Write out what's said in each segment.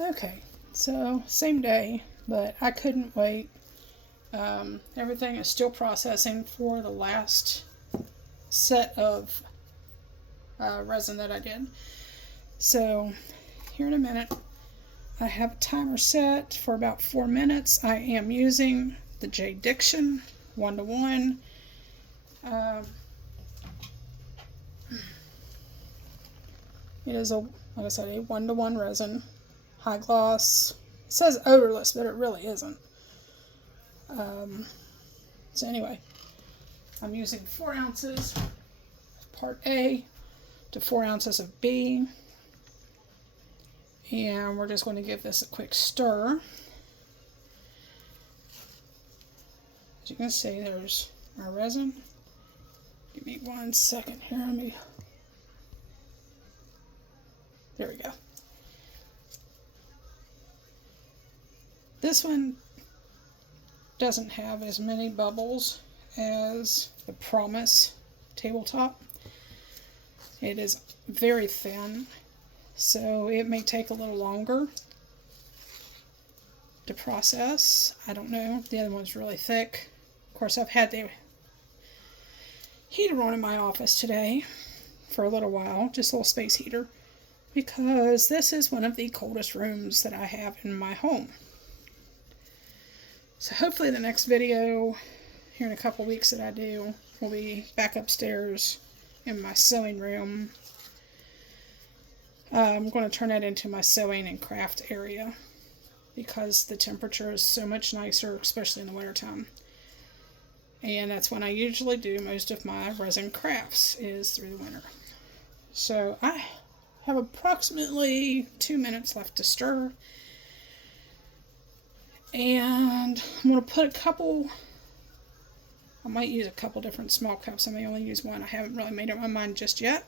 Okay, so same day, but I couldn't wait. Everything is still processing for the last set of resin that I did. So here in a minute, I have a timer set for about 4 minutes. I am using the J. Diction 1:1. It is like I said, a 1:1 resin, high gloss. It says odorless, but it really isn't. So anyway, I'm using 4 ounces part A to 4 ounces of B. And we're just going to give this a quick stir. As you can see, there's our resin. Give me 1 second here. There we go. This one doesn't have as many bubbles as the Promise tabletop. It is very thin, so it may take a little longer to process. I don't know. The other one's really thick. Of course, I've had the heater on in my office today for a little while, just a little space heater, because this is one of the coldest rooms that I have in my home. So hopefully the next video here in a couple weeks that I do will be back upstairs in my sewing room. I'm going to turn that into my sewing and craft area because the temperature is so much nicer, especially in the wintertime. And that's when I usually do most of my resin crafts, is through the winter. So I have approximately 2 minutes left to stir. And I'm going to put I might use a couple different small cups. I may only use one. I haven't really made up my mind just yet.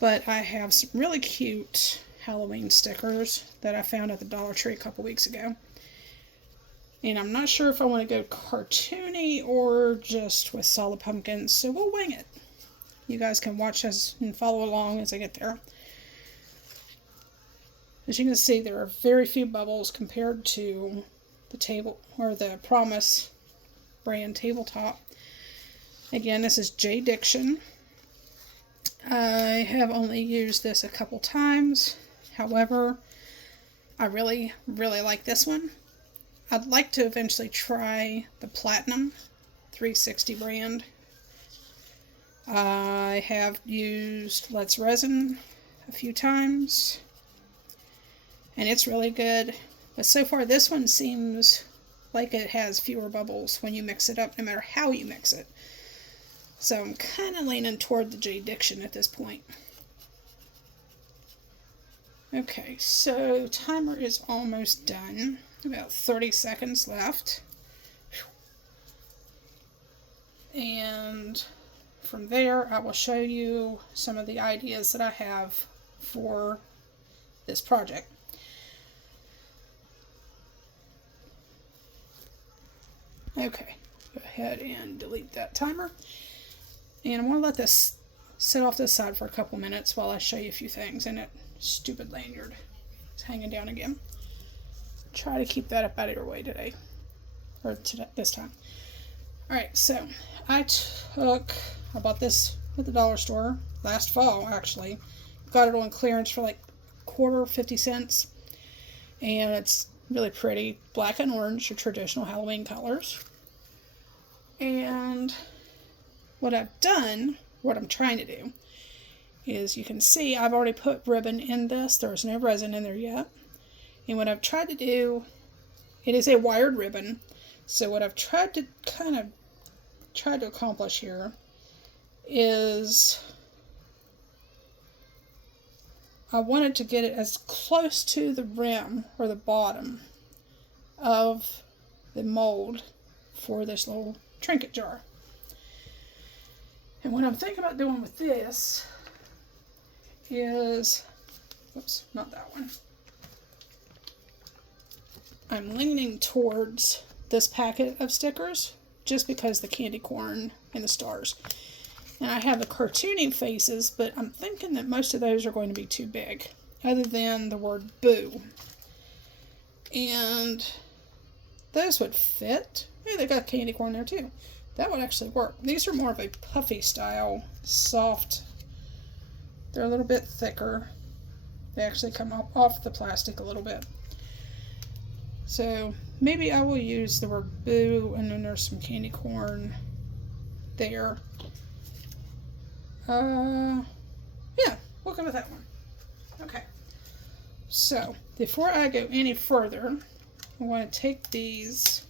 But I have some really cute Halloween stickers that I found at the Dollar Tree a couple weeks ago. And I'm not sure if I want to go cartoony or just with solid pumpkins, so we'll wing it. You guys can watch us and follow along as I get there. As you can see, there are very few bubbles compared to the table or the Promise brand tabletop. Again, this is J. Diction. I have only used this a couple times. However, I really, really like this one. I'd like to eventually try the Platinum 360 brand. I have used Let's Resin a few times, and it's really good. But so far, this one seems like it has fewer bubbles when you mix it up, no matter how you mix it. So I'm kind of leaning toward the J. Diction at this point. Okay, so timer is almost done. About 30 seconds left. And from there, I will show you some of the ideas that I have for this project. Okay, go ahead and delete that timer. And I'm going to let this sit off to the side for a couple minutes while I show you a few things. And that stupid lanyard is hanging down again. Try to keep that up out of your way today. Or today, this time. Alright, so I bought this at the dollar store last fall, actually. Got it on clearance for like quarter, 50 cents. And it's really pretty. Black and orange are traditional Halloween colors. And what I'm trying to do, is you can see I've already put ribbon in this. There's no resin in there yet. And what I've tried to do, it is a wired ribbon. So what I've tried to accomplish here is I wanted to get it as close to the rim or the bottom of the mold for this little trinket jar. And what I'm thinking about doing with this is, oops, not that one. I'm leaning towards this packet of stickers just because the candy corn and the stars. And I have the cartoony faces, but I'm thinking that most of those are going to be too big. other than the word boo. And those would fit. Hey, they got candy corn there too. That would actually work. These are more of a puffy style, soft. They're a little bit thicker. They actually come up off the plastic a little bit. So maybe I will use the word boo, and then there's some candy corn there. Yeah, we'll go with that one. Okay. So before I go any further, I want to take these,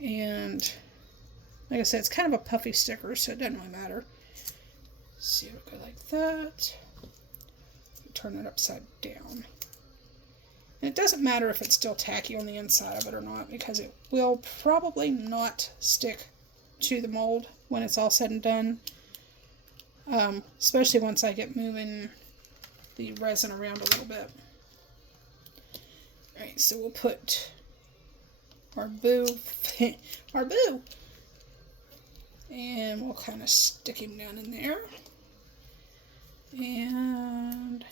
and like I said, it's kind of a puffy sticker, so it doesn't really matter. See, it'll go like that. Turn it upside down. And it doesn't matter if it's still tacky on the inside of it or not, because it will probably not stick to the mold when it's all said and done. Especially once I get moving the resin around a little bit. Alright, so we'll put our boo, and we'll kind of stick him down in there. And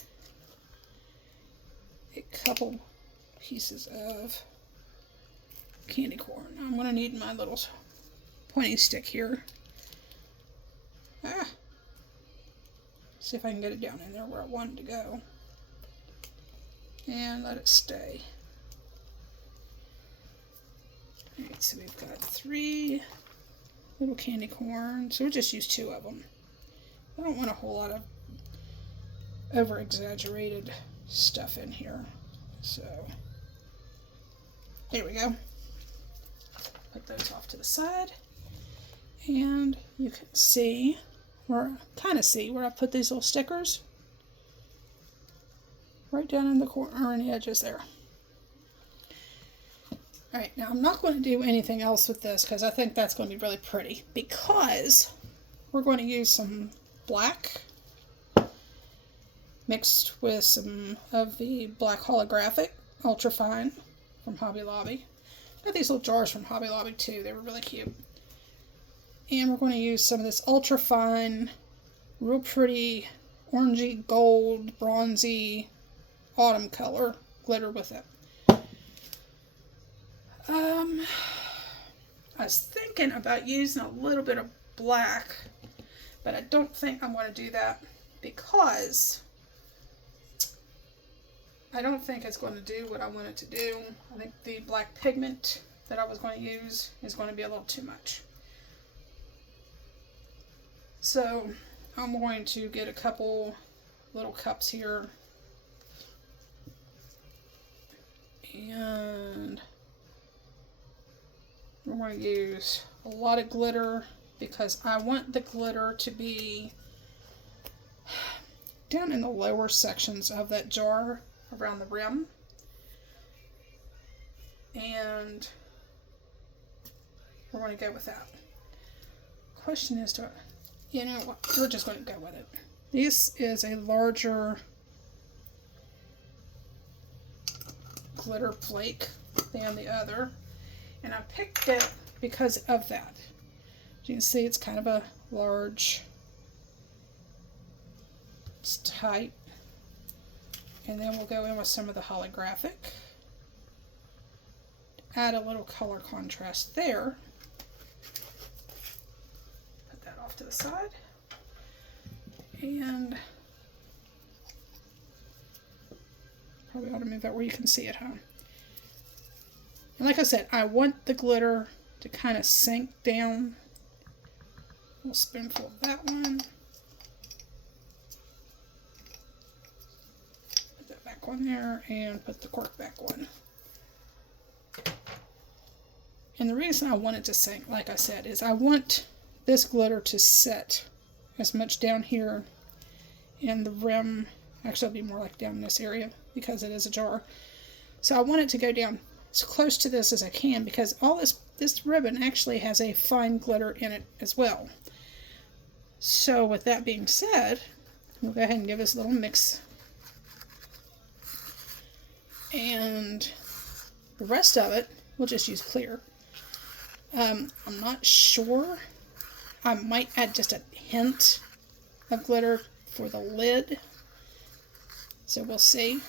a couple pieces of candy corn. I'm going to need my little pointy stick here. See if I can get it down in there where I want it to go. And let it stay. Alright, so we've got 3 little candy corn. So we'll just use 2 of them. I don't want a whole lot of over-exaggerated stuff in here. So, there we go. Put those off to the side. And you can see, or kind of see, where I put these little stickers. Right down in the corner and the edges there. Alright, now I'm not going to do anything else with this because I think that's going to be really pretty. Because we're going to use some black mixed with some of the black holographic ultra fine from Hobby Lobby. Got these little jars from Hobby Lobby too. They were really cute. And we're going to use some of this ultra fine, real pretty orangey gold, bronzy autumn color glitter with it. I was thinking about using a little bit of black, but I don't think I'm going to do that because I don't think it's going to do what I want it to do. I think the black pigment that I was going to use is going to be a little too much. So I'm going to get a couple little cups here. And we're going to use a lot of glitter because I want the glitter to be down in the lower sections of that jar around the rim. And we're going to go with that. Question is, you know what? We're just going to go with it. This is a larger glitter flake than the other. And I picked it because of that. As you can see, it's kind of a large, it's tight. And then we'll go in with some of the holographic. Add a little color contrast there. Put that off to the side. And probably ought to move that where you can see it, huh? And like I said, I want the glitter to kind of sink down. A little spoonful of that one. Put that back on there and put the cork back on. And the reason I want it to sink, like I said, is I want this glitter to set as much down here and the rim. Actually, it'll be more like down in this area because it is a jar. So I want it to go down as close to this as I can because all this ribbon actually has a fine glitter in it as well. So with that being said, we'll go ahead and give this a little mix. And the rest of it, we'll just use clear. I'm not sure. I might add just a hint of glitter for the lid. So we'll see.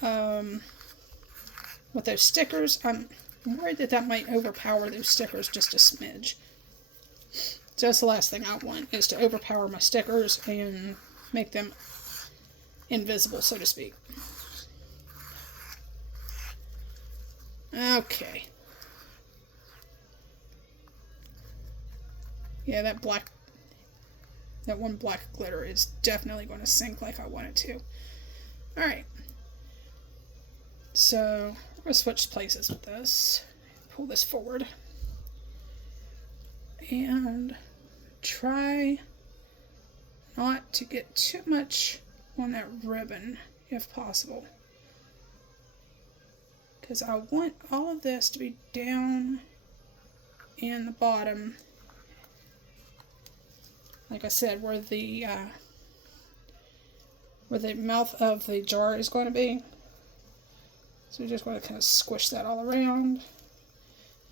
With those stickers, I'm worried that might overpower those stickers just a smidge. So that's the last thing I want, is to overpower my stickers and make them invisible, so to speak. Okay. Yeah, that one black glitter is definitely going to sink like I want it to. Alright. So, we're going to switch places with this. Pull this forward. And try not to get too much on that ribbon, if possible. Because I want all of this to be down in the bottom. Like I said, where the mouth of the jar is going to be. So we're just going to kind of squish that all around.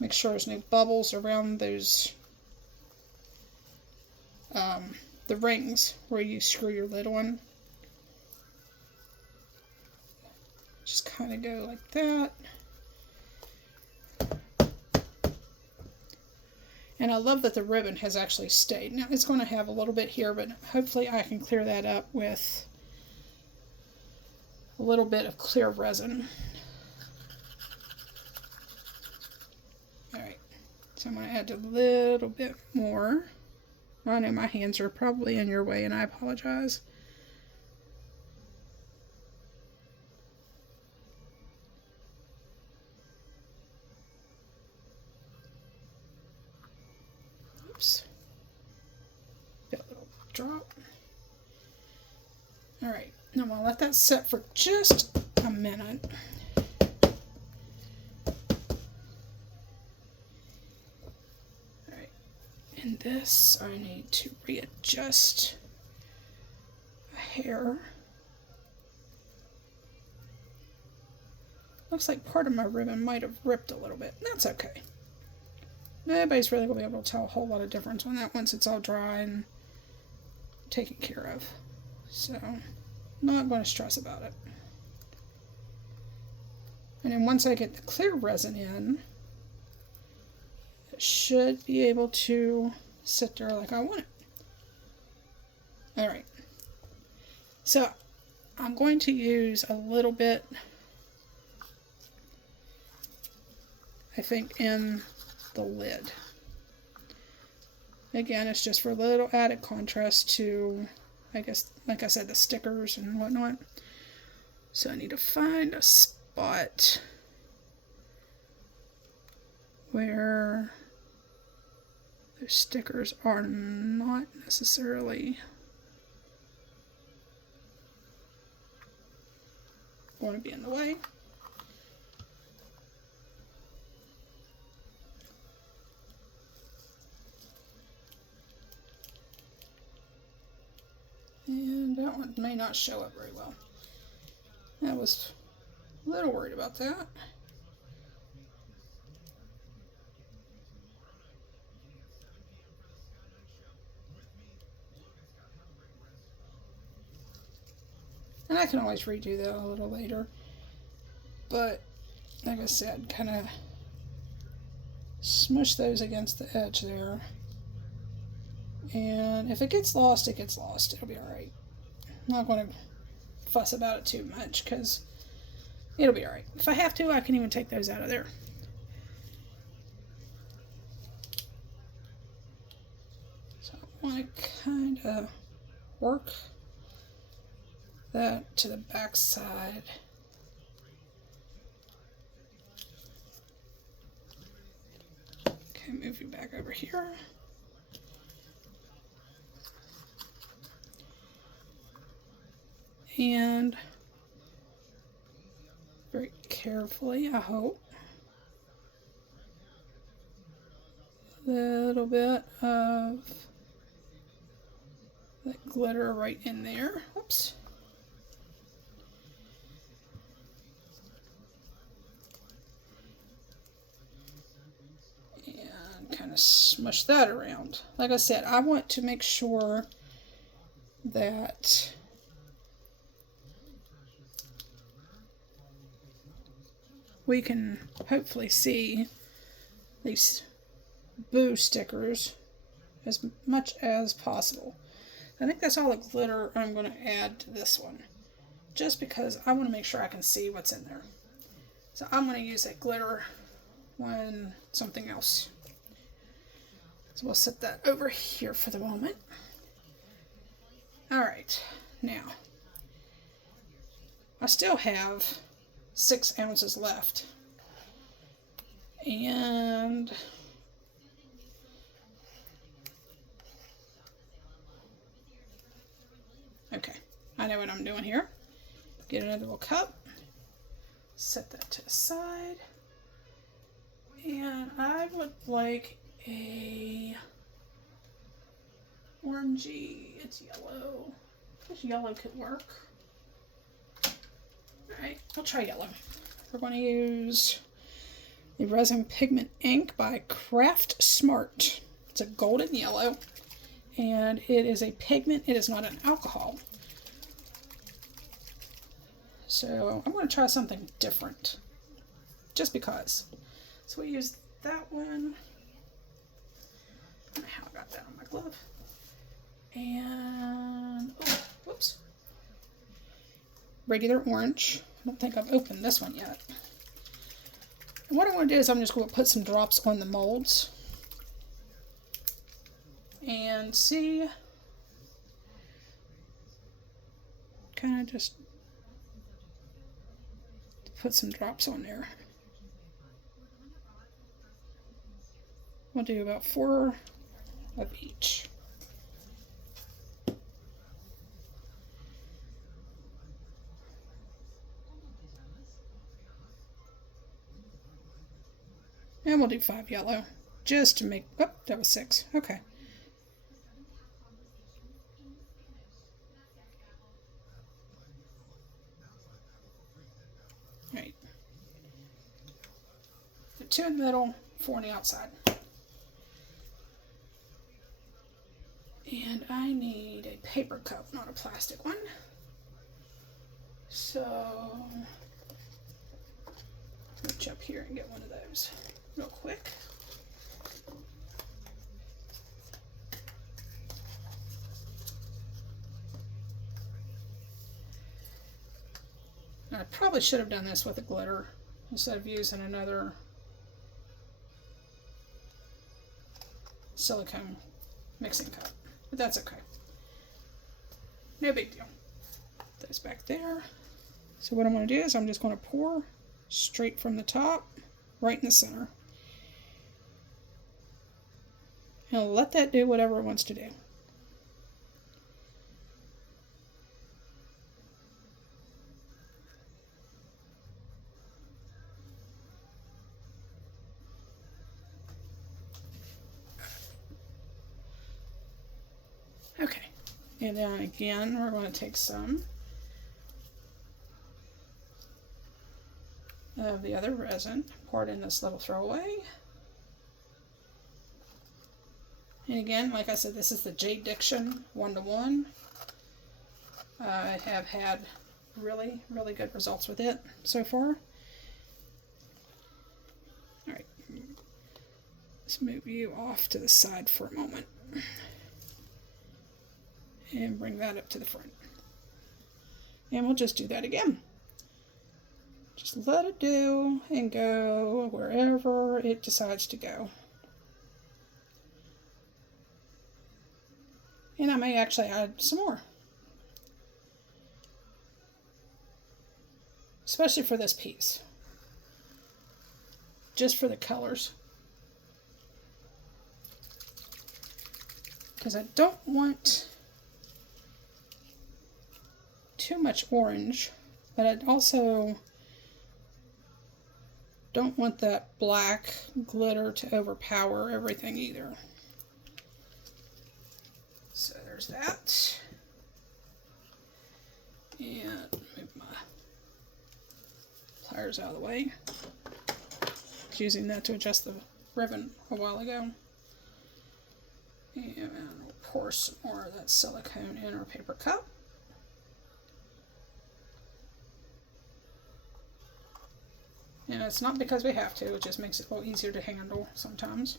Make sure there's no bubbles around those, the rings where you screw your lid on. Just kind of go like that. And I love that the ribbon has actually stayed. Now it's going to have a little bit here, but hopefully I can clear that up with a little bit of clear resin. Alright, so I'm going to add a little bit more. I know my hands are probably in your way and I apologize. Oops. Got a little drop. Alright, now I'm going to let that set for just a minute. Alright, and this I need to readjust a hair. Looks like part of my ribbon might have ripped a little bit. That's okay. Nobody's really going to be able to tell a whole lot of difference on that once it's all dry and taken care of. So, not going to stress about it. And then once I get the clear resin in, it should be able to sit there like I want it. Alright. So, I'm going to use a little bit, I think, in the lid. Again, it's just for a little added contrast to, I guess, like I said, the stickers and whatnot. So I need to find a spot where the stickers are not necessarily going to be in the way. And that one may not show up very well. I was a little worried about that. And I can always redo that a little later. But, like I said, kind of smush those against the edge there. And if it gets lost, it gets lost. It'll be alright. I'm not going to fuss about it too much because it'll be alright. If I have to, I can even take those out of there. So I want to kind of work that to the back side. Okay, move you back over here. And very carefully, I hope, a little bit of that glitter right in there. Oops. And kind of smush that around. Like I said, I want to make sure that we can hopefully see these boo stickers as much as possible. I think that's all the glitter I'm going to add to this one, just because I want to make sure I can see what's in there. So I'm going to use that glitter on something else. So we'll set that over here for the moment. Alright, now I still have 6 ounces left. And okay, I know what I'm doing here. Get another little cup, set that to the side, and I would like a orangey. It's yellow. This yellow could work. Alright, I'll try yellow. We're going to use the Resin Pigment ink by Craft Smart. It's a golden yellow, and it is a pigment. It is not an alcohol. So I'm going to try something different, just because. So we use that one. I don't know how I got that on my glove. And, oh, whoops. Regular orange. I don't think I've opened this one yet. And what I want to do is I'm just going to put some drops on the molds and see, kind of just put some drops on there. We'll do about 4 of each. And we'll do 5 yellow, just to make, oh, that was 6, okay. Alright. 2 in the middle, 4 on the outside. And I need a paper cup, not a plastic one. So, reach up here and get one of those real quick. I probably should have done this with a glitter instead of using another silicone mixing cup, but that's okay. No big deal. Put those back there. So what I'm going to do is I'm just going to pour straight from the top, right in the center. And I'll let that do whatever it wants to do. Okay, and then again, we're going to take some of the other resin, pour it in this little throwaway. And again, like I said, this is the Jade Diction 1-to-1. I have had really, really good results with it so far. Alright, let's move you off to the side for a moment. And bring that up to the front. And we'll just do that again. Just let it do and go wherever it decides to go. And I may actually add some more. Especially for this piece. Just for the colors. Because I don't want too much orange, but I also don't want that black glitter to overpower everything either. So there's that. And move my pliers out of the way. I was using that to adjust the ribbon a while ago. And we'll pour some more of that silicone in our paper cup. And it's not because we have to, it just makes it a little easier to handle sometimes.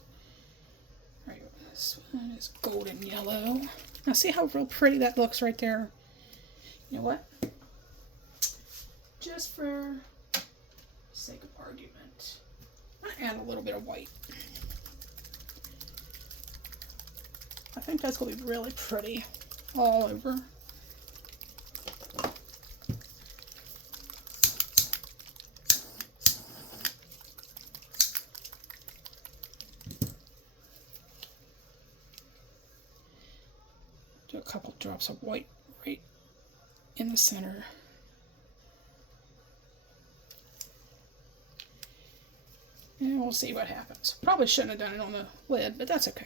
Alright, this one is golden yellow. Now see how real pretty that looks right there? You know what? Just for sake of argument, I'm going to add a little bit of white. I think that's going to be really pretty all over. Do a couple drops of white right in the center. And we'll see what happens. Probably shouldn't have done it on the lid, but that's okay.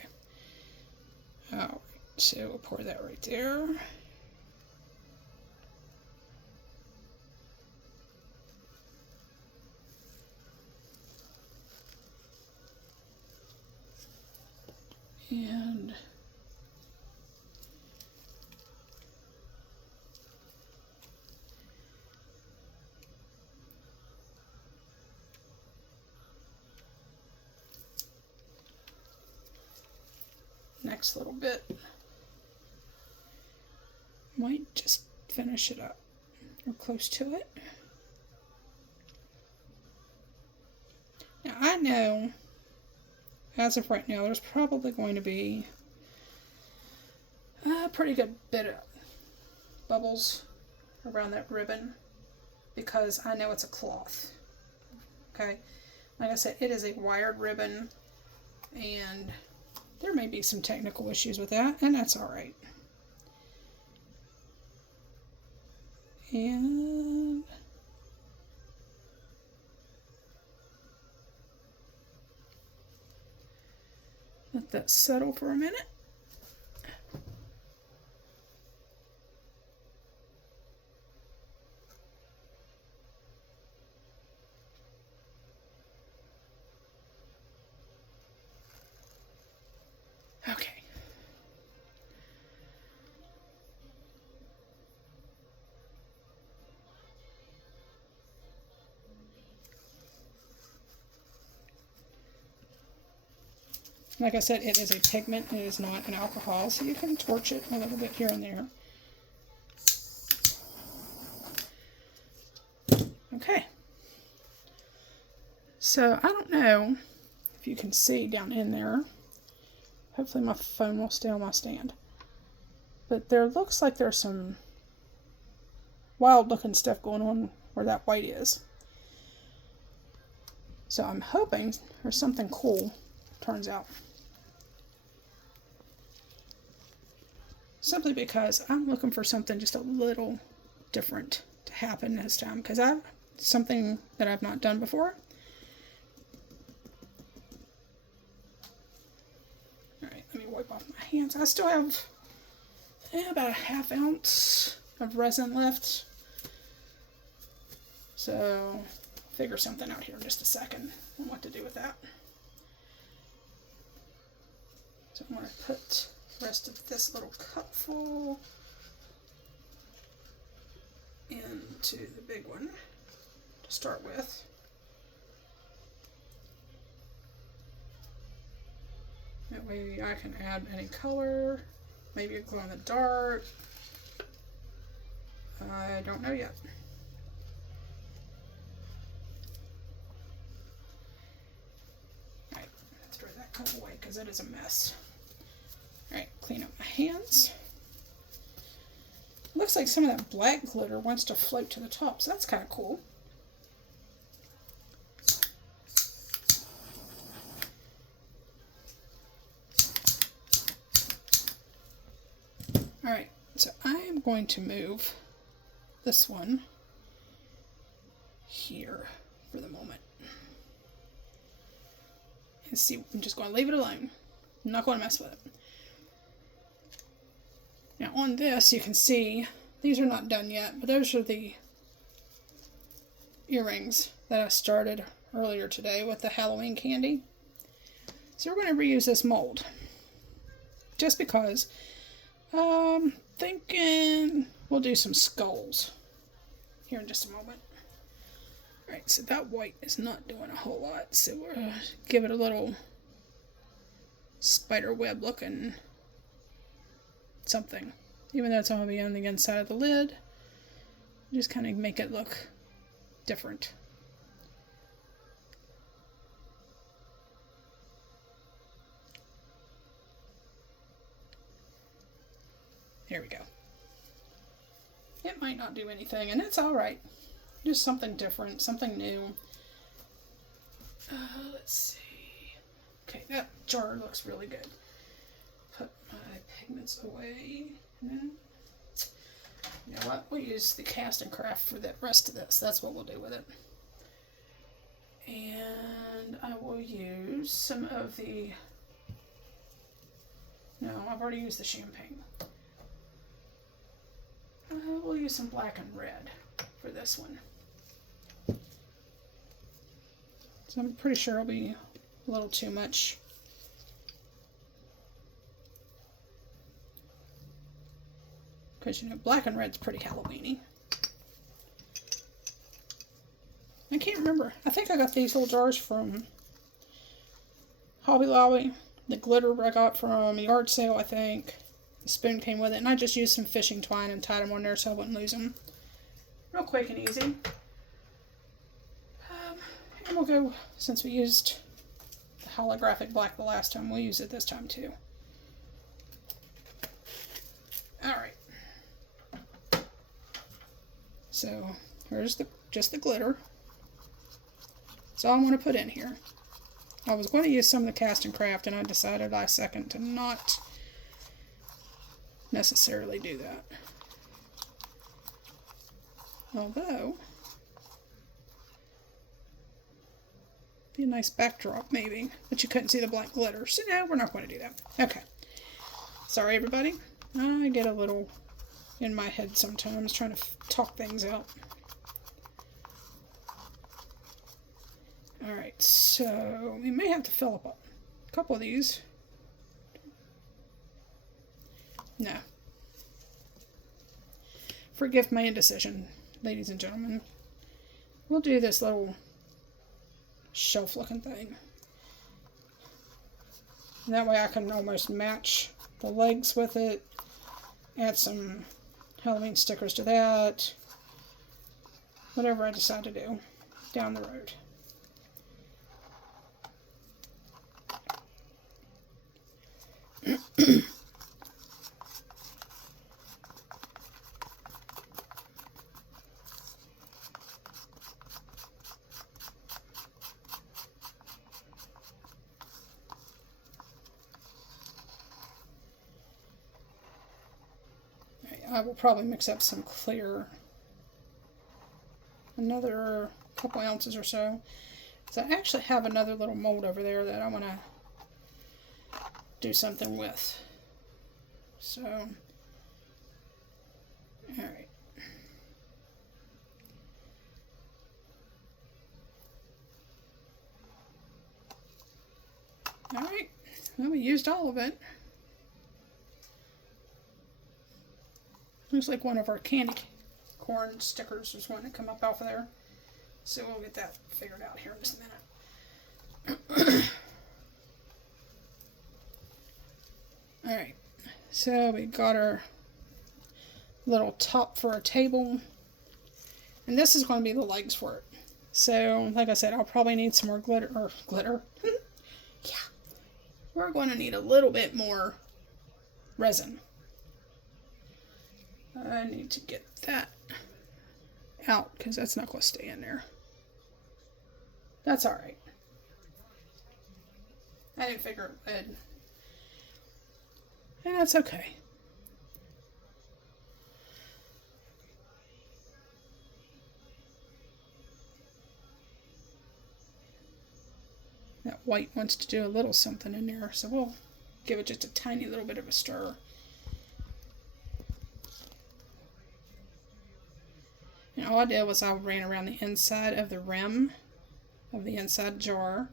Alright, so we'll pour that right there. And next little bit might just finish it up or close to it. Now I know as of right now there's probably going to be a pretty good bit of bubbles around that ribbon because I know it's a cloth. Okay, like I said, it is a wired ribbon and there may be some technical issues with that, and that's alright. And let that settle for a minute. Okay. Like I said, it is a pigment, it is not an alcohol, so you can torch it a little bit here and there. Okay. So, I don't know if you can see down in there. Hopefully my phone will stay on my stand. But there looks like there's some wild looking stuff going on where that white is. So I'm hoping there's something cool turns out. Simply because I'm looking for something just a little different to happen this time. Because I've something that I've not done before. Alright, let me wipe off my hands. I still have about a ½ ounce of resin left. So, figure something out here in just a second on what to do with that. So I'm going to put the rest of this little cupful into the big one to start with. That way I can add any color, maybe a glow in the dark. I don't know yet. Alright, throw that cup away because it is a mess. Alright, clean up my hands. Looks like some of that black glitter wants to float to the top, so that's kind of cool. Alright, so I am going to move this one here for the moment. And see, I'm just going to leave it alone. I'm not going to mess with it. Now on this, you can see, these are not done yet, but those are the earrings that I started earlier today with the Halloween candy. So we're going to reuse this mold. Just because, thinking we'll do some skulls here in just a moment. Alright, so that white is not doing a whole lot, so we're going to give it a little spider web looking something. Even though it's only on the inside of the lid, just kind of make it look different. There we go. It might not do anything, and that's alright. Just something different, something new. Let's see. Okay, that jar looks really good. Put my pigments away. You know what? We'll use the cast and craft for the rest of this. That's what we'll do with it. And I will use some of the... No, I've already used the champagne. We'll use some black and red for this one. So I'm pretty sure it'll be a little too much. Because, you know, black and red's pretty Halloween-y. I can't remember. I think I got these little jars from Hobby Lobby. The glitter I got from a yard sale, I think. The spoon came with it, and I just used some fishing twine and tied them on there so I wouldn't lose them. Real quick and easy. And we'll go, since we used the holographic black the last time, we'll use it this time too. Alright. So, here's just the glitter. That's all I want to put in here. I was going to use some of the cast and craft, and I decided last second to not necessarily do that. Although, be a nice backdrop maybe, but you couldn't see the black glitter, so no, we're not going to do that. Okay. Sorry everybody. I get a little in my head sometimes trying to talk things out. Alright, so we may have to fill up a couple of these. No. Forgive my indecision, ladies and gentlemen. We'll do this little shelf looking thing. And that way I can almost match the legs with it. Add some Halloween stickers to that. Whatever I decide to do down the road. I will probably mix up some clear, another couple ounces or so. So I actually have another little mold over there that I want to do something with. So, alright. Alright, well, we used all of it. Looks like one of our candy corn stickers is wanting to come up off of there. So we'll get that figured out here in just a minute. Alright, so we got our little top for a table. And this is going to be the legs for it. So, like I said, I'll probably need some more glitter. Yeah. We're going to need a little bit more resin. I need to get that out because that's not going to stay in there. That's alright. I didn't figure it would. And that's okay. That white wants to do a little something in there, so we'll give it just a tiny little bit of a stir. And all I did was I ran around the inside of the rim of the inside jar.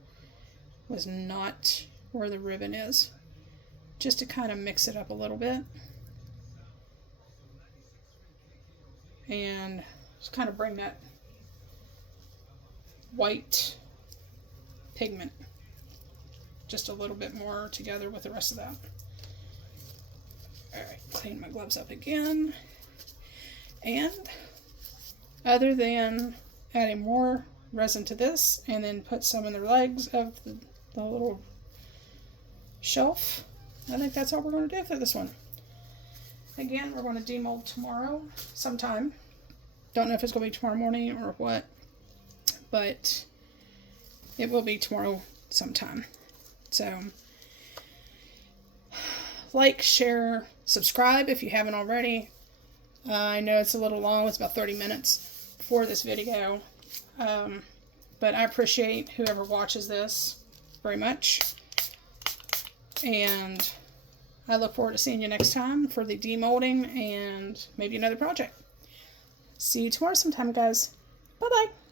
Was not where the ribbon is. Just to kind of mix it up a little bit. And just kind of bring that white pigment. Just a little bit more together with the rest of that. Alright, clean my gloves up again. And other than adding more resin to this and then put some in the legs of the little shelf, I think that's all we're going to do for this one. Again, we're going to demold tomorrow sometime. Don't know if it's going to be tomorrow morning or what, but it will be tomorrow sometime. So, like, share, subscribe if you haven't already. I know it's a little long. It's about 30 minutes for this video. But I appreciate whoever watches this very much. And I look forward to seeing you next time for the demolding and maybe another project. See you tomorrow sometime, guys. Bye-bye.